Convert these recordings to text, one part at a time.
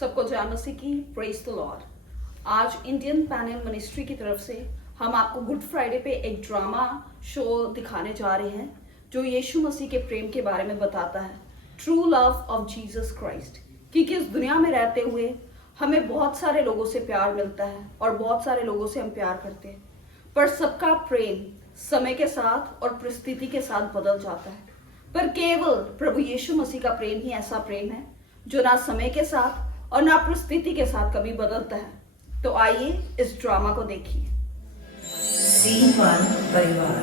सबको जय मसीह की प्रेज द लॉर्ड। आज इंडियन पैनल मिनिस्ट्री की तरफ से हम आपको गुड फ्राइडे पे एक ड्रामा शो दिखाने जा रहे हैं जो यीशु मसीह के प्रेम के बारे में बताता है, true love of Jesus Christ. क्योंकि इस दुनिया में रहते हुए हमें बहुत सारे लोगों से प्यार मिलता है और बहुत सारे लोगों से हम प्यार करते हैं, पर सबका प्रेम समय के साथ और परिस्थिति के साथ बदल जाता है। पर केवल प्रभु यीशु मसीह का प्रेम ही ऐसा प्रेम है जो ना समय के साथ और ना परिस्थिति के साथ कभी बदलता है। तो आइए इस ड्रामा को देखिए। सीन 1 परिवार।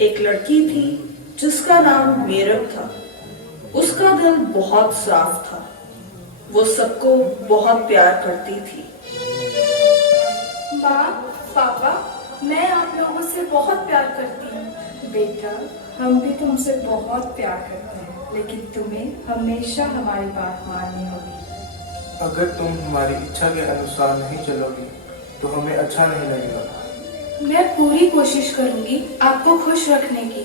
एक लड़की थी जिसका नाम मेरब था। उसका दिल बहुत साफ था। वो सबको बहुत प्यार करती थी। माँ, पापा, मैं आप लोगों से बहुत प्यार करती हूँ। बेटा, हम भी तुमसे बहुत प्यार करते हैं, लेकिन तुम्हें हमेशा हमारी बात माननी होगी। अगर तुम हमारी इच्छा के अनुसार नहीं चलोगी तो हमें अच्छा नहीं लगेगा। मैं पूरी कोशिश करूंगी आपको खुश रखने की।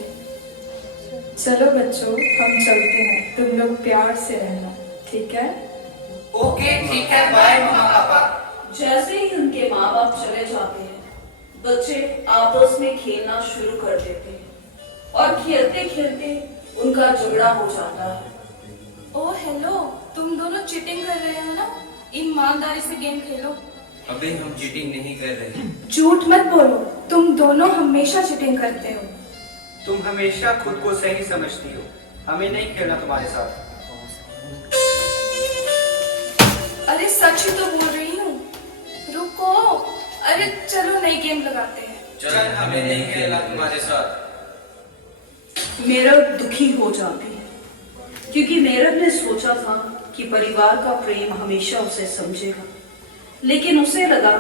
चलो बच्चों, हम चलते हैं। तुम लोग प्यार से रहना, ठीक है? ओके, ठीक है, बाय मम्मा पापा। जैसे ही उनके माँ बाप चले जाते हैं, बच्चे आपस में खेलना शुरू कर देते हैं और खेलते खेलते उनका झगड़ा हो जाता है। ओह हेलो, तुम दोनों चीटिंग कर रहे हो ना? ईमानदारी से गेम खेलो। अबे हम चीटिंग नहीं कर रहे। झूठ मत बोलो, तुम दोनों हमेशा चीटिंग करते हो। तुम हमेशा खुद को सही समझती हो। हमें नहीं खेलना तुम्हारे साथ। अरे सच ही तो बोल रही हूँ। रुको, अरे चलो नई गेम लगाते हैं। चल, हमें नहीं खेलना तुम्हारे साथ। मेरब दुखी हो जाती है क्योंकि मेरब ने सोचा था कि परिवार का प्रेम हमेशा उसे समझेगा, लेकिन उसे लगा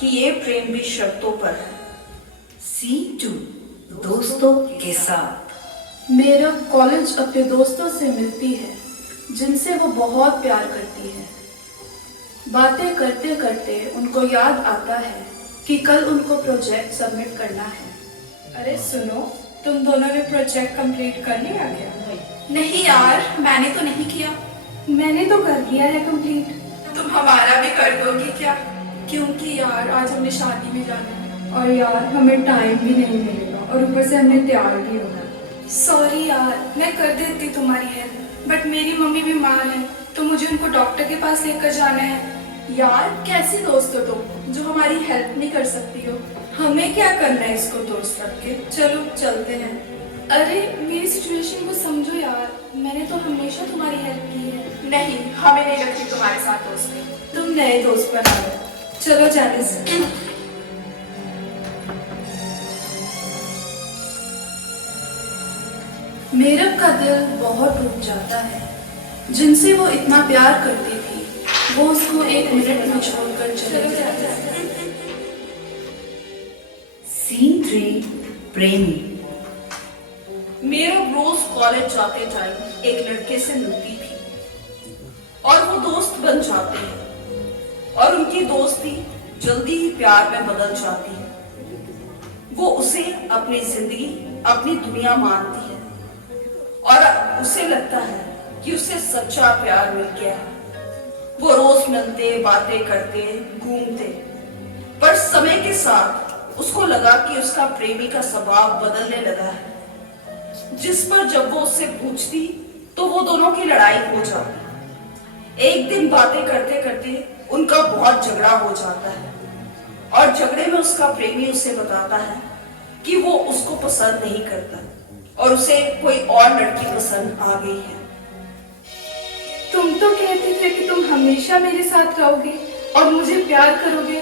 कि ये प्रेम भी शर्तों पर है। सीन 2 दोस्तों के साथ। मेरा कॉलेज अपने दोस्तों से मिलती है जिनसे वो बहुत प्यार करती है। बातें करते करते उनको याद आता है कि कल उनको प्रोजेक्ट सबमिट करना है। अरे सुनो, तुम दोनों ने प्रोजेक्ट कंप्लीट कर लिया क्या? नहीं यार, मैंने तो नहीं किया। मैंने तो कर लिया है कंप्लीट। तुम हमारा भी कर दोगी क्या? क्योंकि यार आज हमने शादी में जाना है। और यार, हमें टाइम भी नहीं मिलेगा और ऊपर से हमें तैयार भी होना है। सॉरी यार, मैं कर देती तुम्हारी हेल्प, बट मेरी मम्मी बीमार है तो मुझे उनको डॉक्टर के पास लेकर जाना है। यार, कैसी दोस्त हो तुम जो हमारी हेल्प नहीं कर सकती हो? हमें क्या करना है इसको दोस्त रख के? चलो चलते हैं। अरे मेरी सिचुएशन को समझो यार, मैंने तो हमेशा तुम्हारी हेल्प की है। नहीं, हमें नहीं रखी तुम्हारे साथ दोस्ती। तुम नए दोस्त बना लो। चलो जाने से। मेरब का दिल बहुत टूट जाता है। जिनसे वो इतना प्यार करती थी वो उसको एक मिनट में छोड़कर चले जाते हैं। सीन 3 प्रेमी। मेरब रोज कॉलेज जाते टाइम एक लड़के से मिलती थी और वो दोस्त बन जाते हैं और उनकी दोस्ती जल्दी ही प्यार में बदल जाती है। वो उसे अपनी जिंदगी, अपनी दुनिया मानती है और उसे लगता है कि उसे सच्चा प्यार मिल गया है। वो रोज मिलते, बातें करते, घूमते, पर समय के साथ उसको लगा कि उसका प्रेमी का स्वभाव बदलने लगा है, जिस पर जब वो उससे पूछती तो वो दोनों की लड़ाई हो जाती। एक दिन बातें करते करते उनका बहुत झगड़ा हो जाता है और झगड़े में उसका प्रेमी उसे बताता है कि वो उसको पसंद नहीं करता और उसे कोई और लड़की पसंद आ गई है। तुम तो कहते थे कि तुम हमेशा मेरे साथ रहोगे और मुझे प्यार करोगे।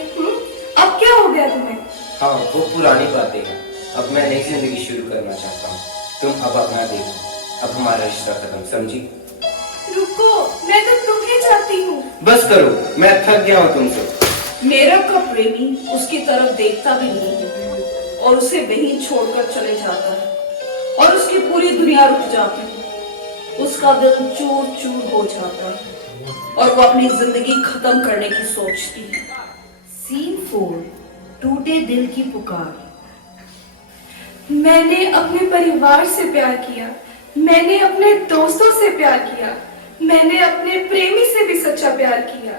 अब क्या हो गया तुम्हें? हाँ, वो पुरानी बातें हैं। अब मैं नई जिंदगी शुरू करना चाहता हूँ। तुम अब अपना देखो। अब हमारा रिश्ता खत्म, समझी? रुको, मैं तो तुम्हें चाहती हूँ। बस करो, मैं थक गया हूँ तुमसे। मेरब का प्रेमी उसकी तरफ देखता भी नहीं है और उसे वहीं छोड़कर चले जाता है और उसकी पूरी दुनिया रुक जाती है। उसका दिल चूर चूर हो जाता है और वो अपनी जिंदगी खत्म करने की सोचती है। सीन 4 टूटे दिल की पुकार। मैंने अपने परिवार से प्यार किया, मैंने अपने दोस्तों से प्यार किया, मैंने अपने प्रेमी से भी सच्चा प्यार किया,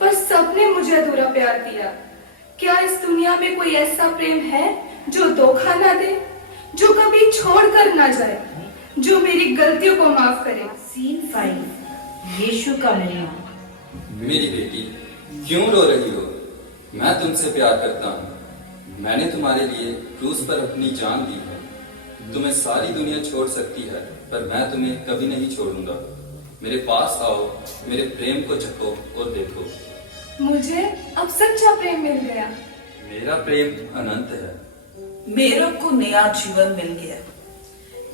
पर सबने मुझे अधूरा प्यार दिया। क्या इस दुनिया में कोई ऐसा प्रेम है जो धोखा ना दे, जो कभी छोड़ कर ना जाए, जो मेरी गलतियों को माफ करे? सीन 5 यीशु का मिलना। मेरी बेटी, क्यों रो रही हो? मैं तुमसे प्यार करता हूँ। मैंने तुम्हारे लिए क्रूस पर अपनी जान दी है। तुम्हें सारी दुनिया छोड़ सकती है, पर मैं तुम्हें कभी नहीं छोड़ूंगा। मेरे पास आओ, मेरे प्रेम को चखो और देखो। मुझे अब सच्चा प्रेम मिल गया। मेरा प्रेम अनंत है। मेरा को नया जीवन मिल गया।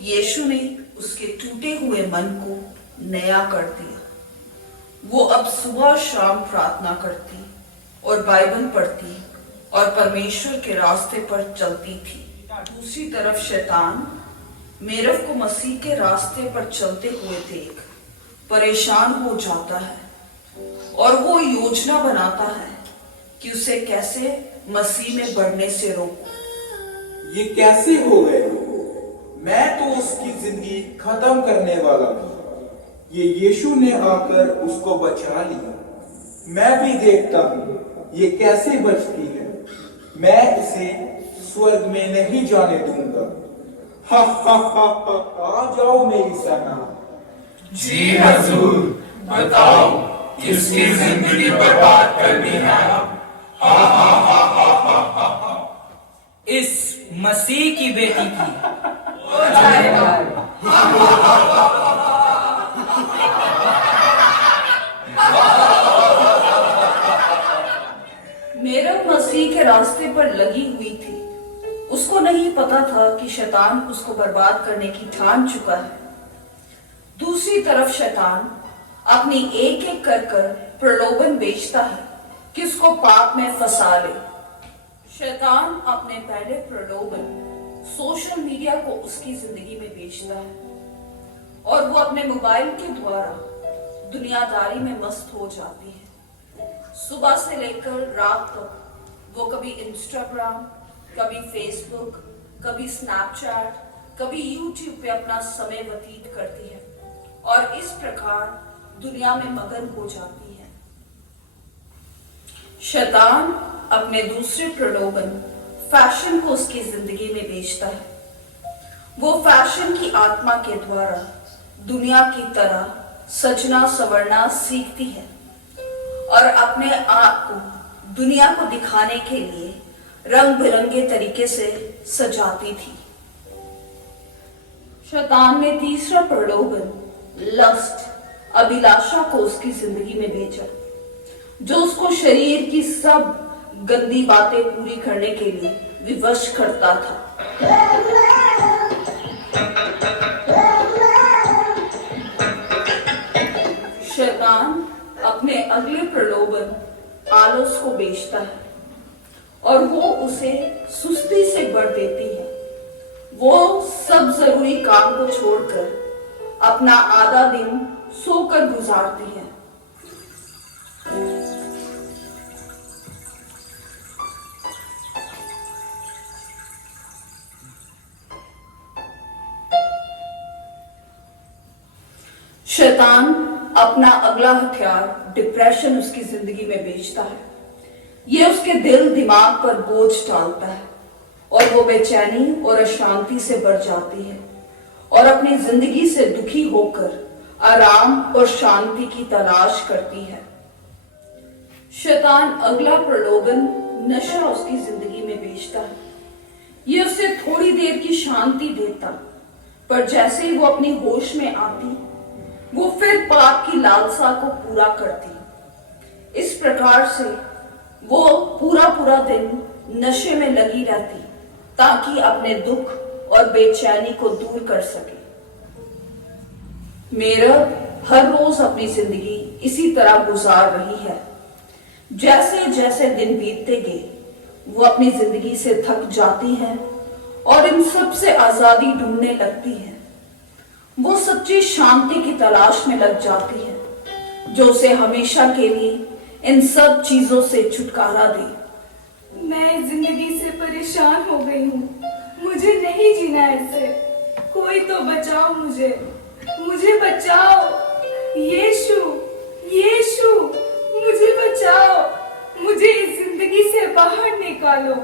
यीशु ने उसके टूटे हुए मन को नया कर दिया। वो अब सुबह शाम प्रार्थना करती और बाइबल पढ़ती और परमेश्वर के रास्ते पर चलती थी। दूसरी तरफ शैतान मेरव को मसीह के रास्ते पर चलते हुए देख परेशान हो जाता है और वो योजना बनाता है कि उसे कैसे मसीह में बढ़ने से रोको। ये कैसे हो गए? मैं तो उसकी जिंदगी खत्म करने वाला था। ये यीशु ने आकर उसको बचा लिया। मैं भी देखता हूँ ये कैसे बचती है। मैं इसे स्वर्ग में नहीं जाने दूंगा। हा हा हा हा, आ जाओ मेरी सेना। जी हजूर, बताओ किसकी जिंदगी बर्बाद करनी है? हा हा हा हा हा हा। इस मसीह की बेटी की। मेरव मसीह के रास्ते पर लगी हुई थी। उसको नहीं पता था कि शैतान उसको बर्बाद करने की ठान चुका है। दूसरी तरफ शैतान अपनी एक एक कर प्रलोभन बेचता है कि उसको पाप में फंसा ले। शैतान अपने पहले प्रलोभन सोशल मीडिया को उसकी जिंदगी में बेचता है और वो अपने मोबाइल के द्वारा दुनियादारी में मस्त हो जाती है। सुबह से लेकर रात तक वो कभी इंस्टाग्राम, कभी फेसबुक, कभी स्नैपचैट, कभी यूट्यूब पे अपना समय व्यतीत करती है और इस प्रकार दुनिया में मगन हो जाती है। शैतान अपने दूसरे प्रलोभन फैशन को उसकी जिंदगी में बेचता है। वो फैशन की आत्मा के द्वारा दुनिया की तरह सजना संवरना सीखती है और अपने आप को दुनिया को दिखाने के लिए रंग बिरंगे तरीके से सजाती थी। शैतान ने तीसरा प्रलोभन लस्ट, अभिलाषा को उसकी जिंदगी में भेजा, जो उसको शरीर की सब गंदी बातें पूरी करने के लिए विवश करता था। शैतान अपने अगले प्रलोभन आलस को बेचता है और वो उसे सुस्ती से भर देती है। वो सब जरूरी काम को छोड़कर अपना आधा दिन सोकर गुजारती है। शैतान अपना अगला हथियार डिप्रेशन उसकी जिंदगी में बेचता है। ये उसके दिल दिमाग पर बोझ डालता है और वो बेचैनी और अशांति से भर जाती है और अपनी जिंदगी से दुखी होकर आराम और शांति की तलाश करती है। शैतान अगला प्रलोभन नशा उसकी जिंदगी में बेचता है। ये उसे थोड़ी देर की शांति देता, पर जैसे ही वो अपनी होश में आती, वो फिर पाप की लालसा को पूरा करती। इस प्रकार से वो पूरा दिन नशे में लगी रहती ताकि अपने दुख और बेचैनी को दूर कर सके। मेरा हर रोज अपनी जिंदगी इसी तरह गुजार रही है। जैसे जैसे दिन बीतते गए, वो अपनी जिंदगी से थक जाती है और इन सब से आजादी ढूंढने लगती है। वो सच्ची शांति की तलाश में लग जाती है, जो उसे हमेशा के लिए इन सब चीजों से छुटकारा दे। मैं जिंदगी से परेशान हो गई हूँ। मुझे नहीं जीना ऐसे। कोई तो बचाओ मुझे, मुझे बचाओ। यीशु, यीशु, मुझे बचाओ, मुझे इस जिंदगी से बाहर निकालो।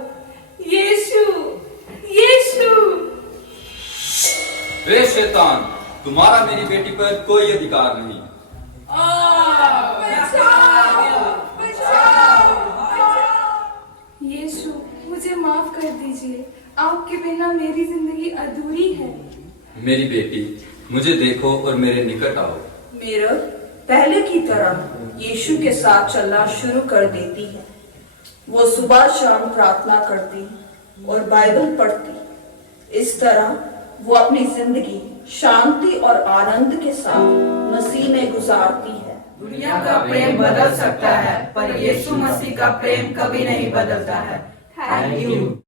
यीशु, यीशु। वे शैतान, तुम्हारा मेरी बेटी पर कोई अधिकार नहीं। यीशु, मुझे माफ कर दीजिए, आपके बिना मेरी जिंदगी अधूरी है। मेरी बेटी, मुझे देखो और मेरे निकट आओ। मेरा पहले की तरह यीशु के साथ चलना शुरू कर देती है। वो सुबह शाम प्रार्थना करती और बाइबल पढ़ती। इस तरह वो अपनी जिंदगी शांति और आनंद के साथ मसीह में गुजारती है। दुनिया का प्रेम बदल सकता है, पर यीशु मसीह का प्रेम कभी नहीं बदलता है। Thank you.